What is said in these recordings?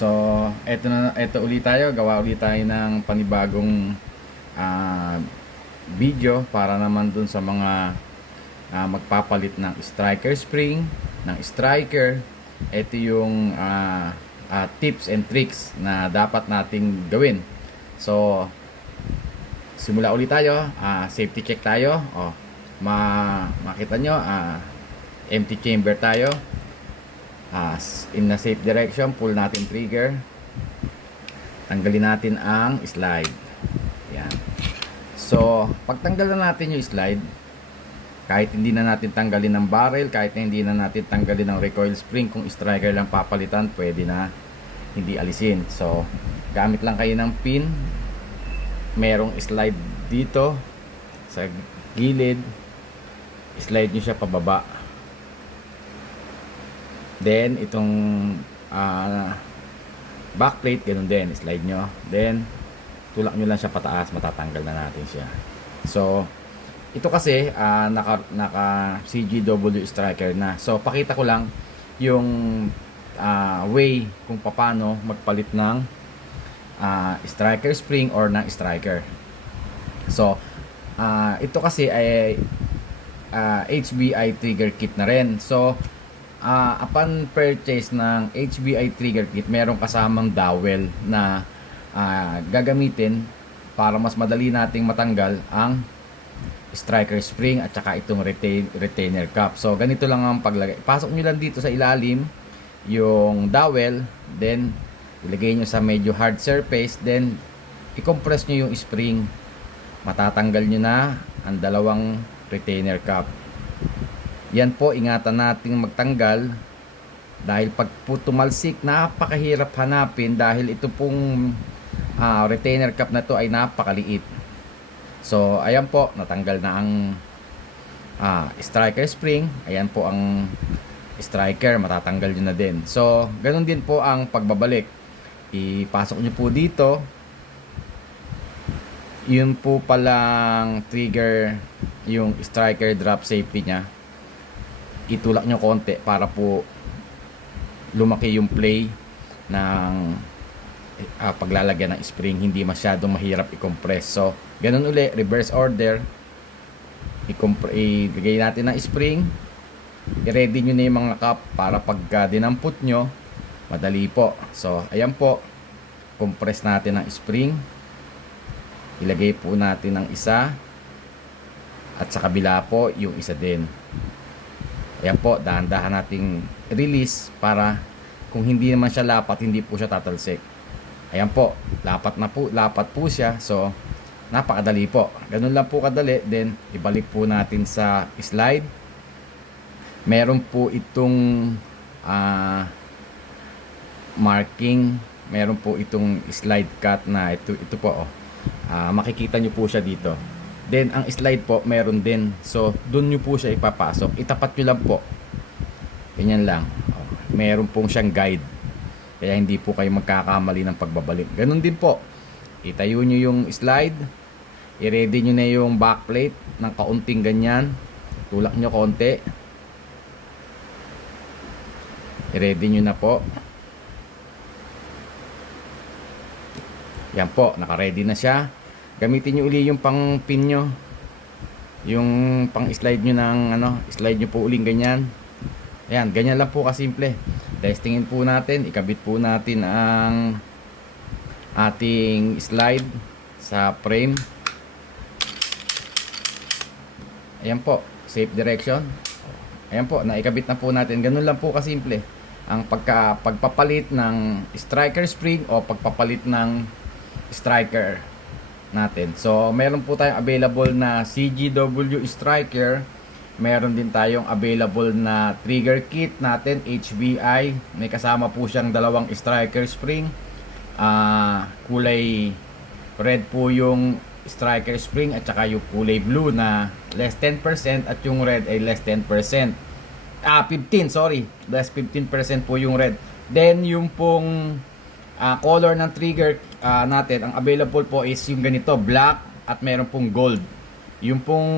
So, eto ulit tayo. Gawa ulit tayo ng panibagong ah, video para naman dun sa mga magpapalit ng striker spring, ng striker. Ito yung tips and tricks na dapat nating gawin. So, simula ulit tayo. Safety check tayo. Makita nyo, empty chamber tayo. In a safe direction, pull natin trigger. Tanggalin natin ang slide. Yan. So, pagtanggal na natin yung slide, kahit hindi na natin tanggalin ng barrel, kahit na hindi na natin tanggalin ng recoil spring, kung striker lang papalitan, pwede na hindi alisin. So, gamit lang kayo ng pin. Merong slide dito sa gilid. Slide nyo siya pababa. Then, itong backplate, ganun din. Slide nyo. Then, tulak nyo lang siya pataas. Matatanggal na natin siya. So, ito kasi, naka CGW striker na. So, pakita ko lang yung way kung paano magpalit ng striker spring or ng striker. So, ito kasi ay HBI trigger kit na rin. So, upon purchase ng HBI trigger kit, meron kasamang dowel na gagamitin para mas madali nating matanggal ang striker spring at saka itong retainer cup. So, ganito lang ang paglagay. Pasok nyo lang dito sa ilalim yung dowel, then ilagay nyo sa medyo hard surface, then i-compress nyo yung spring. Matatanggal nyo na ang dalawang retainer cup. Yan po, ingatan nating magtanggal dahil pag po tumalsik, napakahirap hanapin dahil ito pong retainer cup na to ay napakaliit. So, ayan po, natanggal na ang striker spring. Ayan po ang striker, matatanggal nyo na din. So, ganun din po ang pagbabalik. Ipasok nyo po dito. Yun po palang trigger, yung striker drop safety nya. Itulak nyo konti para po lumaki yung play ng paglalagyan ng spring, hindi masyadong mahirap i-compress. So, ganun uli, reverse order. Ilagay natin ng spring. I-ready nyo na yung mga cup para pagka dinampot nyo, madali po. So, ayan po. Compress natin ng spring. Ilagay po natin ng isa. At sa kabila po, yung isa din. Ayan po, dahan-dahan nating release para kung hindi naman siya lapat, hindi po siya tatalsik. Ayan po, lapat po siya. So, napakadali po. Ganun lang po kadali. Then, ibalik po natin sa slide. Meron po itong marking. Meron po itong slide cut na ito po. Makikita nyo po siya dito. Then, ang slide po, meron din. So, dun nyo po siya ipapasok. Itapat nyo lang po. Ganyan lang. Meron pong siyang guide. Kaya hindi po kayo magkakamali ng pagbabalik. Ganun din po. Itayo nyo yung slide. I-ready nyo na yung backplate ng kaunting ganyan. Tulak nyo konti. I-ready nyo na po. Yan po. Naka-ready na siya. Gamitin nyo uli yung pang pin nyo. Yung pang slide nyo ng slide nyo po uling ganyan. Ayan. Ganyan lang po kasimple. Testingin po natin, ikabit po natin ang ating slide sa frame. Ayan po, safe direction. Ayan po, naikabit na po natin. Ganun lang po kasimple ang pagpapalit ng striker spring o pagpapalit ng striker natin. So, meron po tayong available na CGW striker. Meron din tayong available na trigger kit natin, HBI. May kasama po siyang dalawang striker spring. Kulay red po yung striker spring at saka yung kulay blue na less 10% at yung red ay less 10%. 15, sorry. Less 15% po yung red. Then yung pong color ng trigger natin, ang available po is yung ganito, black at meron pong gold. Yung pong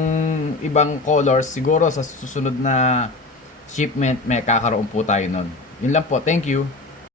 ibang colors, siguro sa susunod na shipment may kakaroon po tayo nun. Yun lang po. Thank you.